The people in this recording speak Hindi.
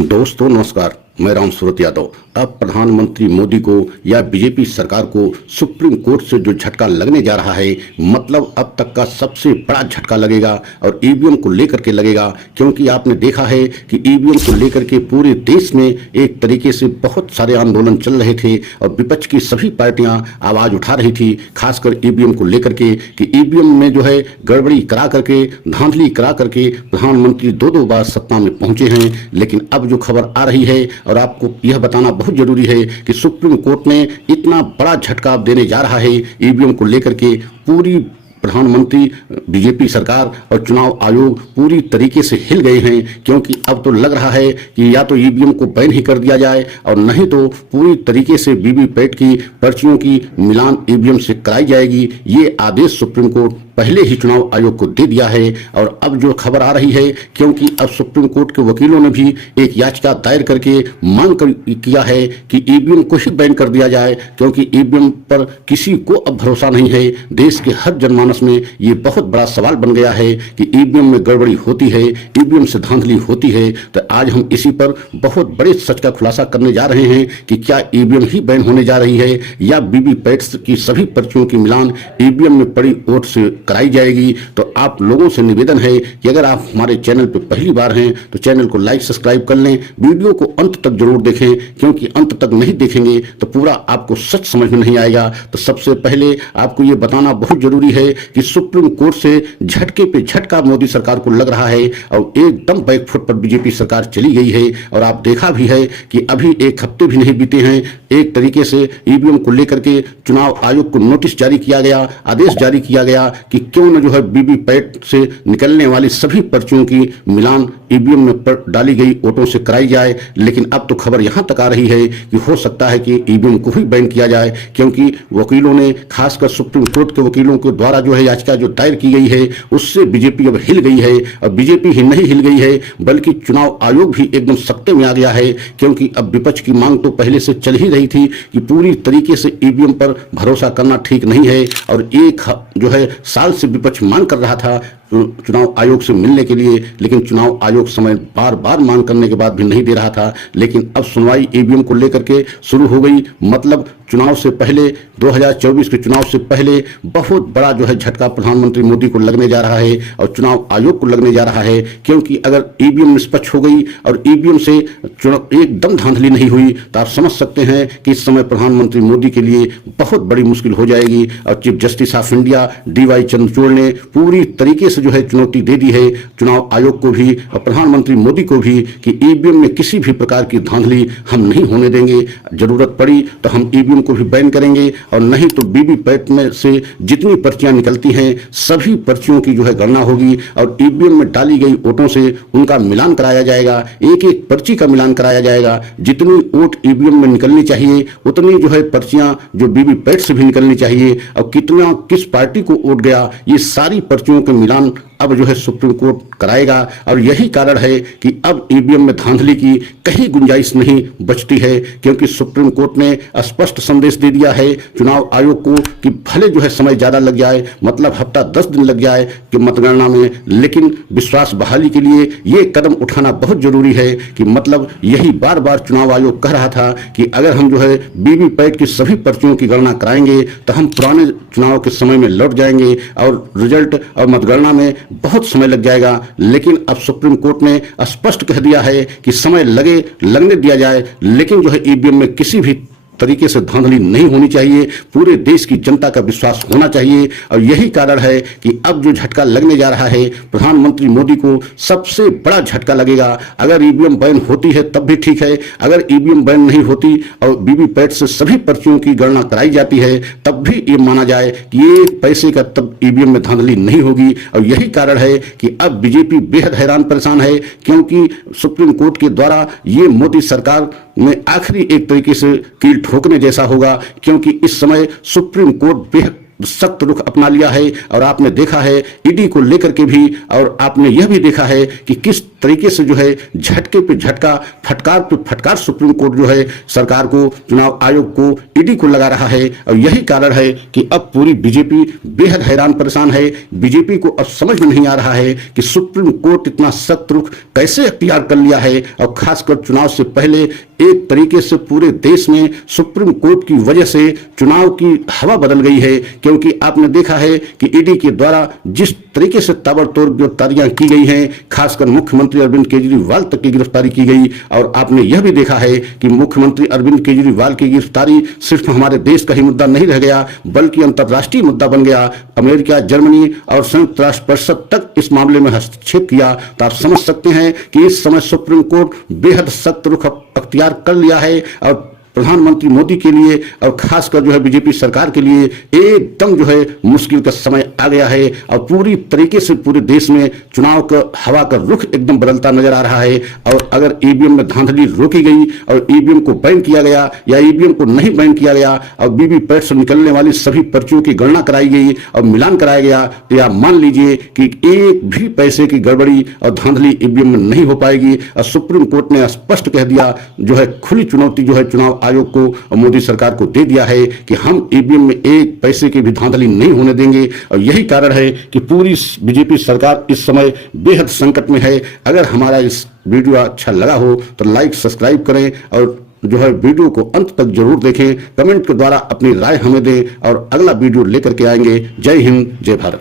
दोस्तों नमस्कार, मैं राम सूरत यादव। अब प्रधानमंत्री मोदी को या बीजेपी सरकार को सुप्रीम कोर्ट से जो झटका लगने जा रहा है, मतलब अब तक का सबसे बड़ा झटका लगेगा और ईवीएम को लेकर के लगेगा। क्योंकि आपने देखा है कि ईवीएम को लेकर के पूरे देश में एक तरीके से बहुत सारे आंदोलन चल रहे थे और विपक्ष की सभी पार्टियां आवाज उठा रही थी, खासकर ईवीएम को लेकर के कि ईवीएम में जो है गड़बड़ी करा करके, धांधली करा करके प्रधानमंत्री दो बार सत्ता में पहुंचे हैं। लेकिन अब जो खबर आ रही है, और आपको यह बताना बहुत जरूरी है कि सुप्रीम कोर्ट ने इतना बड़ा झटका देने जा रहा है ईवीएम को लेकर के। पूरी प्रधानमंत्री, बीजेपी सरकार और चुनाव आयोग पूरी तरीके से हिल गए हैं, क्योंकि अब तो लग रहा है कि या तो ईवीएम को बैन ही कर दिया जाए और नहीं तो पूरी तरीके से वीवीपैट की पर्चियों की मिलान ईवीएम से कराई जाएगी। ये आदेश सुप्रीम कोर्ट पहले ही चुनाव आयोग को दे दिया है। और अब जो खबर आ रही है, क्योंकि अब सुप्रीम कोर्ट के वकीलों ने भी एक याचिका दायर करके मांग किया है कि ईवीएम को ही बैन कर दिया जाए, क्योंकि ईवीएम पर किसी को अब भरोसा नहीं है। देश के हर जनमानस में ये बहुत बड़ा सवाल बन गया है कि ईवीएम में गड़बड़ी होती है, ईवीएम से धांधली होती है। तो आज हम इसी पर बहुत बड़े सच का खुलासा करने जा रहे हैं कि क्या ईवीएम ही बैन होने जा रही है या वीवीपैट की सभी पर्चियों की मिलान ईवीएम में पड़ी वोट से कराई जाएगी। तो आप लोगों से निवेदन है कि अगर आप हमारे चैनल पर पहली बार हैं तो चैनल को लाइक सब्सक्राइब कर लें, वीडियो को अंत तक जरूर देखें, क्योंकि अंत तक नहीं देखेंगे तो पूरा आपको सच समझ में नहीं आएगा। तो सबसे पहले आपको ये बताना बहुत जरूरी है कि सुप्रीम कोर्ट से झटके पे झटका मोदी सरकार को लग रहा है और एकदम बैकफुट पर बीजेपी सरकार चली गई है। और आप देखा भी है कि अभी एक हफ्ते भी नहीं बीते हैं, एक तरीके से ईवीएम को लेकर के चुनाव आयोग को नोटिस जारी किया गया, आदेश जारी किया गया कि क्यों न जो है वीवीपैट से निकलने वाली सभी पर्चियों की मिलान ईवीएम में डाली गई वोटों से कराई जाए। लेकिन अब तो खबर यहां तक आ रही है कि हो सकता है कि ईवीएम को ही बैन किया जाए, क्योंकि वकीलों ने, खासकर सुप्रीम कोर्ट के वकीलों के द्वारा जो है याचिका जो दायर की गई है, उससे बीजेपी अब हिल गई है। और बीजेपी ही नहीं हिल गई है बल्कि चुनाव आयोग भी एकदम सख्ते में आ गया है, क्योंकि अब विपक्ष की मांग तो पहले से चल ही रही थी कि पूरी तरीके से ईवीएम पर भरोसा करना ठीक नहीं है। और एक जो है साल से विपक्ष मांग कर रहा था चुनाव आयोग से मिलने के लिए, लेकिन चुनाव आयोग समय बार बार मांग करने के बाद भी नहीं दे रहा था। लेकिन अब सुनवाई ईवीएम को लेकर के शुरू हो गई। मतलब चुनाव से पहले, 2024 के चुनाव से पहले बहुत बड़ा जो है झटका प्रधानमंत्री मोदी को लगने जा रहा है और चुनाव आयोग को लगने जा रहा है। क्योंकि अगर ईवीएम निष्पक्ष हो गई और ईवीएम से एकदम धांधली नहीं हुई तो आप समझ सकते हैं कि इस समय प्रधानमंत्री मोदी के लिए बहुत बड़ी मुश्किल हो जाएगी। और chief justice of India DY Chandrachud ने पूरी तरीके जो है चुनौती दे दी है चुनाव आयोग को भी और प्रधानमंत्री मोदी को भी कि ईवीएम में किसी भी प्रकार की धांधली हम नहीं होने देंगे। जरूरत पड़ी तो हम ईवीएम को भी बैन करेंगे, और नहीं तो वीवीपैट में से जितनी पर्चियां निकलती हैं सभी पर्चियों की जो है गणना होगी और ईवीएम में डाली गई वोटों से उनका मिलान कराया जाएगा, एक एक पर्ची का मिलान कराया जाएगा। जितनी वोट ईवीएम में निकलनी चाहिए उतनी जो है पर्चियां जो वीवीपैट से भी निकलनी चाहिए, और कितना किस पार्टी को वोट गया ये सारी पर्चियों के मिलान अब जो है सुप्रीम कोर्ट कराएगा। और यही कारण है कि अब ईवीएम में धांधली की कहीं गुंजाइश नहीं बचती है, क्योंकि सुप्रीम कोर्ट ने स्पष्ट संदेश दे दिया है चुनाव आयोग को कि भले जो है समय ज्यादा लग जाए, मतलब हफ्ता 10 दिन लग जाए कि मतगणना में, लेकिन विश्वास बहाली के लिए ये कदम उठाना बहुत जरूरी है। कि मतलब यही बार बार चुनाव आयोग कह रहा था कि अगर हम जो है वीवीपैट की सभी पर्चियों की गणना कराएंगे तो हम पुराने चुनाव के समय में लौट जाएंगे और रिजल्ट और मतगणना में बहुत समय लग जाएगा। लेकिन अब सुप्रीम कोर्ट ने स्पष्ट कह दिया है कि समय लगने दिया जाए, लेकिन जो है ईवीएम में किसी भी तरीके से धांधली नहीं होनी चाहिए, पूरे देश की जनता का विश्वास होना चाहिए। और यही कारण है कि अब जो झटका लगने जा रहा है प्रधानमंत्री मोदी को सबसे बड़ा झटका लगेगा। अगर ईवीएम बैन होती है तब भी ठीक है, अगर ईवीएम बैन नहीं होती और वीवीपैट से सभी पर्चियों की गणना कराई जाती है तब भी ये माना जाए कि ये पैसे का तब ईवीएम में धांधली नहीं होगी। और यही कारण है कि अब बीजेपी बेहद हैरान परेशान है, क्योंकि सुप्रीम कोर्ट के द्वारा ये मोदी सरकार में आखिरी एक तरीके से कील ठोकने जैसा होगा, क्योंकि इस समय सुप्रीम कोर्ट बेहद सख्त रुख अपना लिया है। और आपने देखा है ईडी को लेकर के भी, और आपने यह भी देखा है कि किस तरीके से जो है झटके पे झटका फटकार पे फटकार सुप्रीम कोर्ट जो है सरकार को, चुनाव आयोग को, ईडी को लगा रहा है। और यही कारण है कि अब पूरी बीजेपी बेहद हैरान परेशान है। बीजेपी को अब समझ में नहीं आ रहा है कि सुप्रीम कोर्ट इतना सख्त रुख कैसे अख्तियार कर लिया है, और खासकर चुनाव से पहले एक तरीके से पूरे देश में सुप्रीम कोर्ट की वजह से चुनाव की हवा बदल गई है। क्योंकि आपने देखा है कि ईडी के द्वारा जिस तरीके से ताबड़तोड़ गिरफ्तारियां की गई हैं, खासकर मुख्यमंत्री अरविंद केजरीवाल तक की गिरफ्तारी की गई। और आपने यह भी देखा है कि मुख्यमंत्री अरविंद केजरीवाल की गिरफ्तारी सिर्फ हमारे देश का ही मुद्दा नहीं रह गया, बल्कि अंतर्राष्ट्रीय मुद्दा बन गया। अमेरिका, जर्मनी और संयुक्त राष्ट्र परिषद तक इस मामले में हस्तक्षेप किया। तो आप समझ सकते हैं कि इस समय सुप्रीम कोर्ट बेहद सख्त रुख अख्तियार कर लिया है। और प्रधानमंत्री मोदी के लिए और खासकर जो है बीजेपी सरकार के लिए एकदम जो है मुश्किल का समय आ गया है। और पूरी तरीके से पूरे देश में चुनाव का हवा का रुख एकदम बदलता नजर आ रहा है। और अगर ईवीएम में धांधली रोकी गई और ईवीएम को बैन किया गया या ईवीएम को नहीं बैन किया गया और वीवीपैट से निकलने वाली सभी पर्चियों की गणना कराई गई और मिलान कराया गया, तो आप मान लीजिए कि एक भी पैसे की गड़बड़ी और धांधली ईवीएम में नहीं हो पाएगी। और सुप्रीम कोर्ट ने स्पष्ट कह दिया, जो है खुली चुनौती जो है चुनाव आयोग को और मोदी सरकार को दे दिया है कि हम ईवीएम में एक पैसे की भी धांधली नहीं होने देंगे। और यही कारण है कि पूरी बीजेपी सरकार इस समय बेहद संकट में है। अगर हमारा इस वीडियो अच्छा लगा हो तो लाइक सब्सक्राइब करें और जो है वीडियो को अंत तक जरूर देखें। कमेंट के द्वारा अपनी राय हमें दें और अगला वीडियो लेकर के आएंगे। जय हिंद, जय भारत।